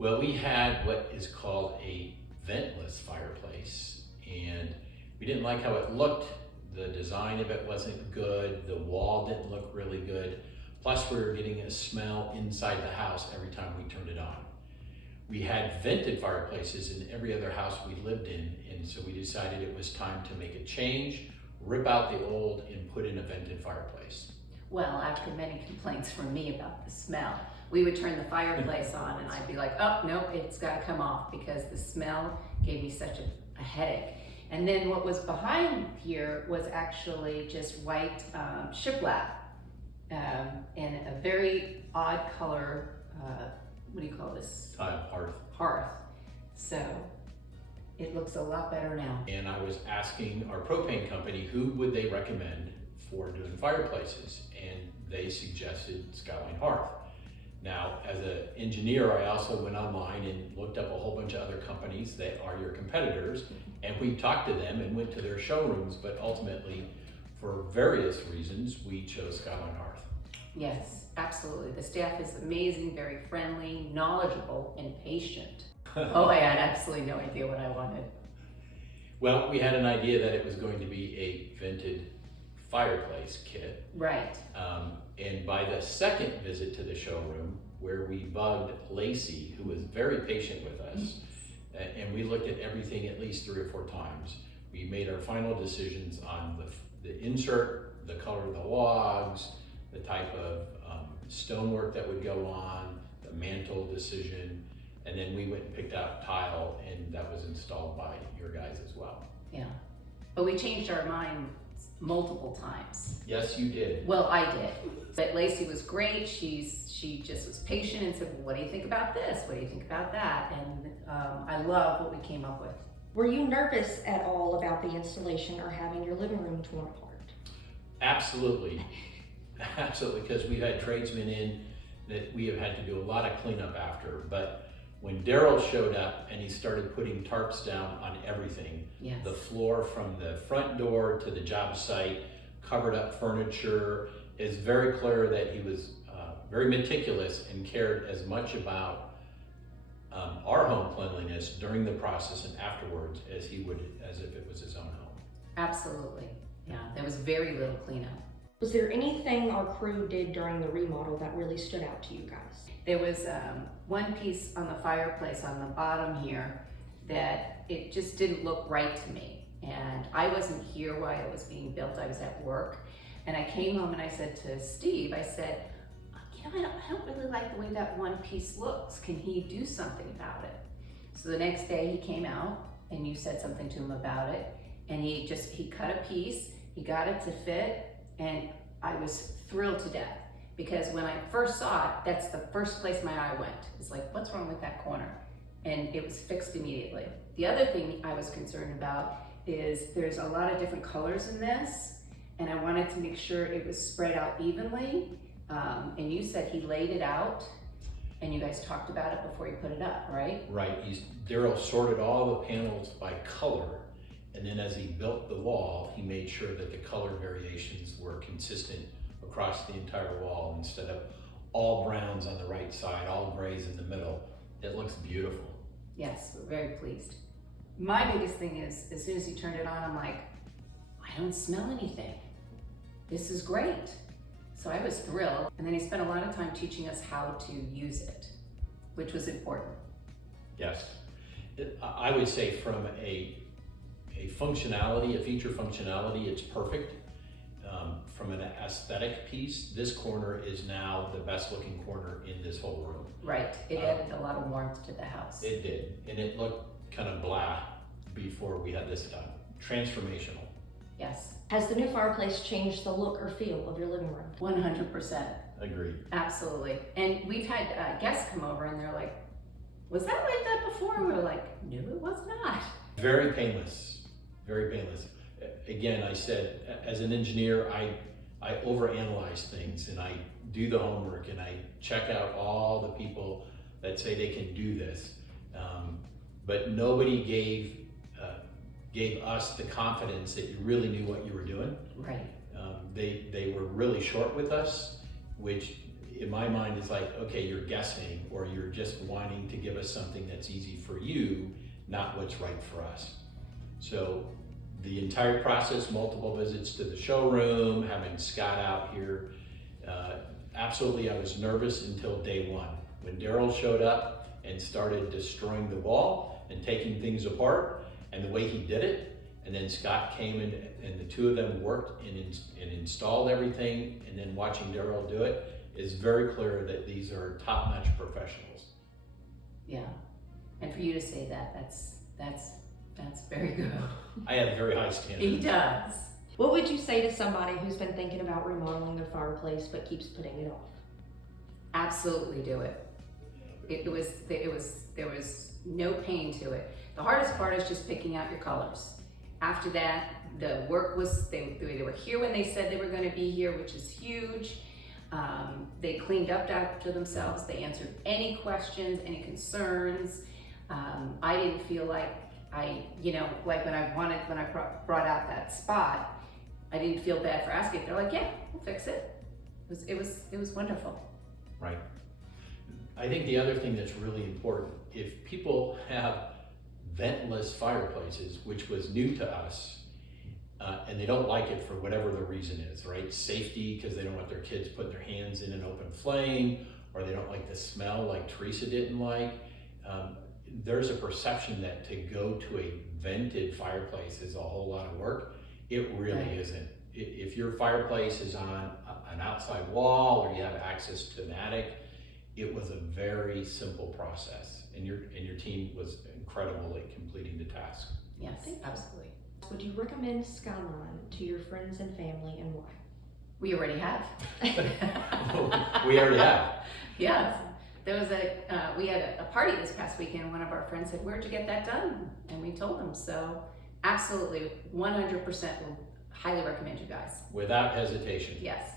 Well, we had what is called a ventless fireplace, and we didn't like how it looked. The design of it wasn't good. The wall didn't look really good. Plus, we were getting a smell inside the house every time we turned it on. We had vented fireplaces in every other house we lived in, and so we decided it was time to make a change, rip out the old, and put in a vented fireplace. Well, after many complaints from me about the smell, we would turn the fireplace on and I'd be like, oh, no, it's gotta come off because the smell gave me such a headache. And then what was behind here was actually just white shiplap and a very odd color, what do you call this? Tile hearth. Hearth. So it looks a lot better now. And I was asking our propane company who would they recommend for doing fireplaces, and they suggested Skyline Hearth. Now, as an engineer, I also went online and looked up a whole bunch of other companies that are your competitors, and we talked to them and went to their showrooms, but ultimately, for various reasons, we chose Skyline Hearth. Yes, absolutely. The staff is amazing, very friendly, knowledgeable, and patient. Oh, I had absolutely no idea what I wanted. Well, we had an idea that it was going to be a vented fireplace kit. Right. And by the second visit to the showroom, where we bugged Lacey, who was very patient with us, and we looked at everything at least 3 or 4 times, we made our final decisions on the insert, the color of the logs, the type of stonework that would go on, the mantle decision, and then we went and picked out tile, and that was installed by your guys as well. Yeah, but we changed our mind multiple times. Yes, you did. Well, I did. But Lacey was great. She just was patient and said, well, what do you think about this? What do you think about that? And I love what we came up with. Were you nervous at all about the installation or having your living room torn apart? Absolutely. Absolutely, because we've had tradesmen in that we have had to do a lot of cleanup after. But when Daryl showed up and he started putting tarps down on everything, yes. The floor from the front door to the job site, covered up furniture, is very clear that he was very meticulous and cared as much about our home cleanliness during the process and afterwards as he would as if it was his own home. Absolutely, yeah, there was very little cleanup. Was there anything our crew did during the remodel that really stood out to you guys? There was one piece on the fireplace on the bottom here that it just didn't look right to me. And I wasn't here while it was being built, I was at work. And I came home and I said to Steve, I said, you know, I don't really like the way that one piece looks. Can he do something about it? So the next day he came out and you said something to him about it. And he cut a piece, he got it to fit, and I was thrilled to death. Because when I first saw it, that's the first place my eye went. It's like, what's wrong with that corner? And it was fixed immediately. The other thing I was concerned about is there's a lot of different colors in this, and I wanted to make sure it was spread out evenly. And you said he laid it out, and you guys talked about it before you put it up, right? Right, Daryl sorted all the panels by color, and then as he built the wall, he made sure that the color variations were consistent across the entire wall instead of all browns on the right side, all grays in the middle. It looks beautiful. Yes, we're very pleased. My biggest thing is, as soon as he turned it on, I'm like, I don't smell anything. This is great. So I was thrilled. And then he spent a lot of time teaching us how to use it, which was important. Yes. I would say from a functionality, a feature functionality, it's perfect. From an aesthetic piece, this corner is now the best looking corner in this whole room. Right, it added a lot of warmth to the house. It did, and it looked kind of blah before we had this done. Transformational. Yes. Has the new fireplace changed the look or feel of your living room? 100%. Agreed. Absolutely. And we've had guests come over and they're like, was that like that before? And we're like, no, it was not. Very painless, very painless. Again, I said, as an engineer, I overanalyze things and I do the homework and I check out all the people that say they can do this. But nobody gave us the confidence that you really knew what you were doing. Right. They were really short with us, which in my mind, it's like, okay, you're guessing, or you're just wanting to give us something that's easy for you, not what's right for us. So the entire process, multiple visits to the showroom, having Scott out here, absolutely I was nervous until day one. When Daryl showed up and started destroying the wall and taking things apart, and the way he did it, and then Scott came in and the two of them worked and installed everything, and then watching Daryl do it is very clear that these are top-notch professionals. Yeah, and for you to say that, that's very good. I have very high standards. He does. What would you say to somebody who's been thinking about remodeling their fireplace but keeps putting it off? Absolutely do it. There was no pain to it. The hardest part is just picking out your colors. After that, the work was, they were here when they said they were going to be here, which is huge. They cleaned up after themselves. They answered any questions, any concerns. I didn't feel like like when I brought out that spot, I didn't feel bad for asking. They're like, yeah, we'll fix it. It was wonderful. Right. I think the other thing that's really important, if people have ventless fireplaces, which was new to us, and they don't like it for whatever the reason is, right? Safety, because they don't want their kids putting their hands in an open flame, or they don't like the smell like Teresa didn't like. There's a perception that to go to a vented fireplace is a whole lot of work. It really isn't. If your fireplace is on an outside wall or you have access to an attic, it was a very simple process, and your team was incredible at completing the task. Yes, absolutely. Would you recommend Skyline to your friends and family, and why? We already have. We already have. Yes. There was we had a party this past weekend. One of our friends said, "Where'd you get that done?" And we told them. So absolutely, 100% will highly recommend you guys. Without hesitation. Yes.